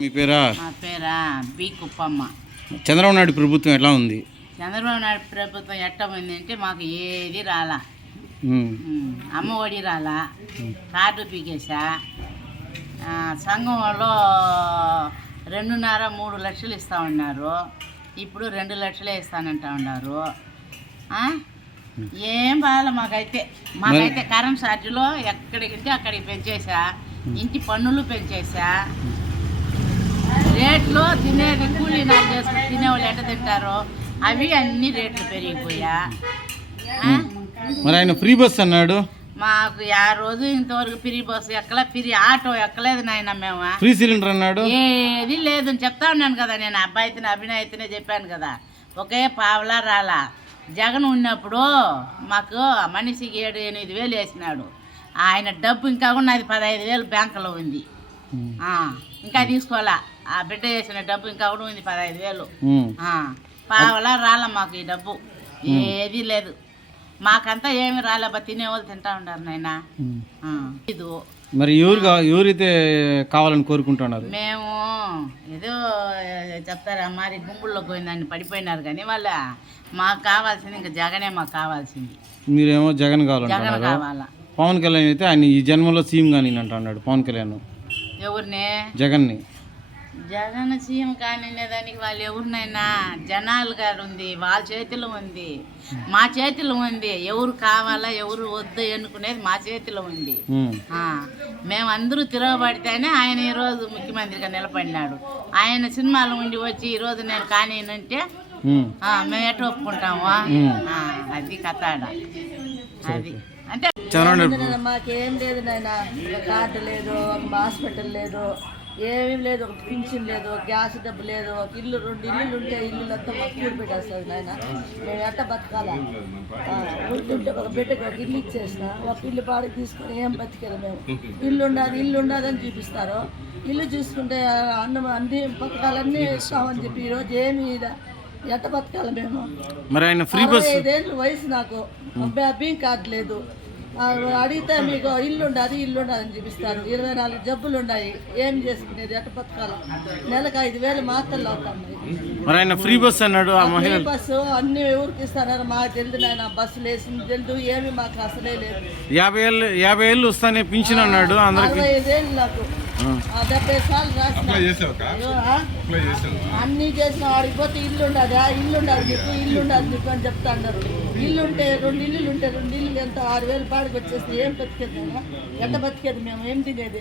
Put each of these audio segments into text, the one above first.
మీ పేరా? పేరా బి కుప్పమ్మ. చంద్రబాబు నాయుడు ప్రభుత్వం ఎలా ఉంది? చంద్రబాబు నాయుడు ప్రభుత్వం ఎట్ట ఉందంటే మాకు ఏది రాలా. ఉమ్. ఉమ్, అమ్మ ఒడి రాలా. కార్డు పీకేసా ఆ, సంఘంలో రెండున్నర మూడు లక్షలు ఇస్తా ఉన్నారు. ఇప్పుడు రెండు లక్షలే ఇస్తానంటా ఉన్నారు. ఆ? ఏం బాగాలే మాకైతే. మాకైతే కరెంట్ ఛార్జీలో ఎక్కడికంటే అక్కడికి పెంచేసా ఇంటి పన్నులు పెంచేసా రేట్లు తినేది కూలీ నాకు చేసుకుని తినేవాళ్ళు ఎట్ట తింటారో అవి అన్ని రేట్లు పెరిగిపోయా. ఆ? మరి ఆయన ఫ్రీ బస్ అన్నాడు? మాకు ఆ రోజు ఇంతవరకు ఫ్రీ బస్సు ఎక్కలే ఫ్రీ ఆటో ఎక్కలేదు నాయన మేము. ఫ్రీ సిలిండర్ అన్నాడు? ఏది లేదు అని చెప్తా ఉన్నాను కదా నేను అబ్బాయితోనే అభినయతనే చెప్పాను కదా. ఒకే పావలా రాలా. జగన్ ఉన్నప్పుడు మాకు మనిషికి ఏడు ఎనిమిది వేలు వేసినాడు. ఆయన డబ్బు ఇంకా కూడా నాది పదహైదు వేలు బ్యాంకులో ఉంది. ఉమ్. ఆ, ఇంకా తీసుకోవాలా. ఆ బిడ్డ వేసిన డబ్బు ఇంకా ఉంది పదహైదు వేలు. పావలా రాల మాకు ఈ డబ్బు. ఏది లేదు. మాకంతా ఏమి రాలేబా తినేవాళ్ళు తింటా ఉంటారు నాయన. ఇది. మరి ఎవరు ఎవరైతే కావాలని కోరుకుంటున్నారు? మేము ఏదో చెప్తారా మరి గుంపుల్లో పోయిందని పడిపోయినారు కానీ వాళ్ళ మాకు కావాల్సింది ఇంకా జగనే మాకు కావాల్సింది. మీరేమో జగన్ జగన్ కావాలంటున్నారు కావాలా. పవన్ కళ్యాణ్ అయితే ఆయన ఈ జన్మలో సీఎం కానీ అంటున్నాడు పవన్ కళ్యాణ్. ఎవరిని? జగన్ని. జగన్ సీఎం కానీ దానికి వాళ్ళు ఎవరినైనా జనాలు గారు ఉంది వాళ్ళ చేతిలో ఉంది మా చేతిలో ఉంది. ఎవరు కావాలా ఎవరు వద్దు ఎన్నుకునేది మా చేతిలో ఉంది. మేమందరూ తిరగబడితేనే ఆయన ఈరోజు ముఖ్యమంత్రిగా నిలబడినాడు. ఆయన సినిమాలు ఉండి వచ్చి ఈరోజు నేను కానీనంటే మేము ఎట్లా ఒప్పుకుంటాము? ఆ, అది కథ. అది. అంటే మాకేం లేదు నాయన. కార్డు లేదు హాస్పిటల్ లేదు. ఏమీ లేదు ఒక పింఛన్ లేదు గ్యాస్ డబ్బు లేదు ఒక ఇల్లు రెండు ఇల్లులు ఉంటే ఇల్లులంతా మాకు కూడి పెట్టేస్తుంది నాయన. మేము ఎట్ట బతకాలా? ఉంటుంటే ఒక బిడ్డకి ఒక ఇల్లు ఇచ్చేసిన ఒక ఇల్లు పాడికి తీసుకొని ఏం బతికేది మేము? ఇల్లు ఉండాలి ఇల్లు ఉండదని చూపిస్తారు. ఇల్లు చూసుకుంటే అన్నం అన్ని పథకాలన్నీ ఇస్తామని చెప్పి ఈరోజు ఏమీ ఎట్ట బతకాలి మేము? మరి ఆయన ఫ్రీ బస్ ఐదేళ్ళు వయసు నాకు. బియ్యం కార్డు లేదు. అడిగితే మీకు ఇల్లు ఉండదు ఇల్లు ఉండదు అని చూపిస్తారు. ఇరవై నాలుగు జబ్బులు ఉన్నాయి ఏం చేసుకునేది? ఎట్ట బతకాల. నెలకు ఐదు వేలు మాత్రలు అవుతున్నాయి మరి ఆయన ఫ్రీ బస్ అన్నాడు ఆ మహిళ ఫ్రీ బస్సు అన్ని ఊరికి ఇస్తున్నారు మాకు తెలియదు నాయన. బస్సులు వేసింది తెలియదు ఏమి మాకు అసలే లేదు. యాభై ఏళ్ళు యాభై ఏళ్ళు వస్తానే పింఛన్ అన్నాడు అందరికి. ఐదేళ్ళు నాకు. డెబ్బై సార్లు రాసిన? అన్నీ చేసిన ఆడికి పోతే ఇల్లు ఉండదు ఆ ఇల్లు ఉండదు ఇల్లు ఉండదు అని చెప్తా అన్నారు ఇల్లు ఉంటే రెండు ఇల్లులు ఉంటే రెండు ఇల్లు ఎంత? ఆరు వేలు పాడికి వచ్చేసి ఏం బతికేది? ఎట్ట బతికేది మేము? ఏం తినేది?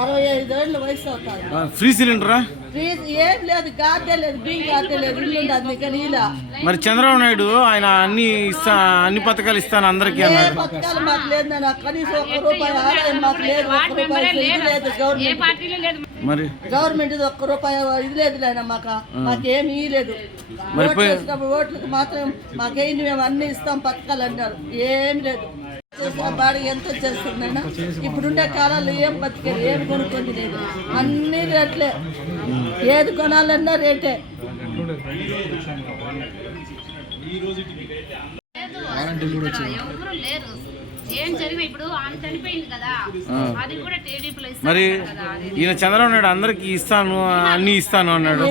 అరవై ఐదు ఏళ్ళు వయసు అవుతారు ఫ్రీ సిలిండరా? ప్లీజ్ ఏం లేదు గాదే లేదు బియ్యం గాదే లేదు ఇల్లు ఉండదు నీకు అని ఇలా మరి చంద్రబాబు నాయుడు ఆయన అన్ని ఇస్తా అన్ని పథకాలు ఇస్తాను అందరికీ పథకాలు మాకు లేదు. కనీసం ఒక్క రూపాయి ఆదాయం మాకు లేదు ఒక్క రూపాయి లేదు గవర్నమెంట్. మరి? గవర్నమెంట్ ఇది ఒక్క రూపాయి ఇది లేదు లేనా మాకు? మాకేమీ లేదు. ఓట్లకు మాత్రం మాకేంటి మేము అన్ని ఇస్తాం పథకాలు అన్నారు ఏం లేదు. చేసిన బాడీ ఎంత చేస్తుందైనా ఇప్పుడుండే కాలాల్లో ఏం బతికేది ఏం కొనుక్కుంది లేదు అన్ని రేట్లే. ఏది కొనాలన్నా రేటే. ఎవరు లేరు. ఏం జరిగిన ఇప్పుడు ఆమె చనిపోయింది కదా. అది కూడా టీడీపీలో మరి. ఈయన చంద్రబాబు నాయుడు అందరికి ఇస్తాను అన్ని ఇస్తాను అన్నాడు.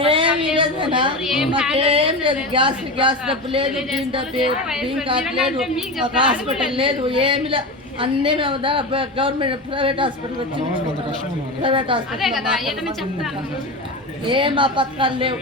గ్యాస్ గ్యాస్ డబ్బు లేదు లేదు ఒక హాస్పిటల్ లేదు ఏమి లేదు. అన్నీ మేము గవర్నమెంట్ ప్రైవేట్ హాస్పిటల్ వచ్చి ప్రైవేట్ హాస్పిటల్ ఏం ఆ పథకాలు లేవు.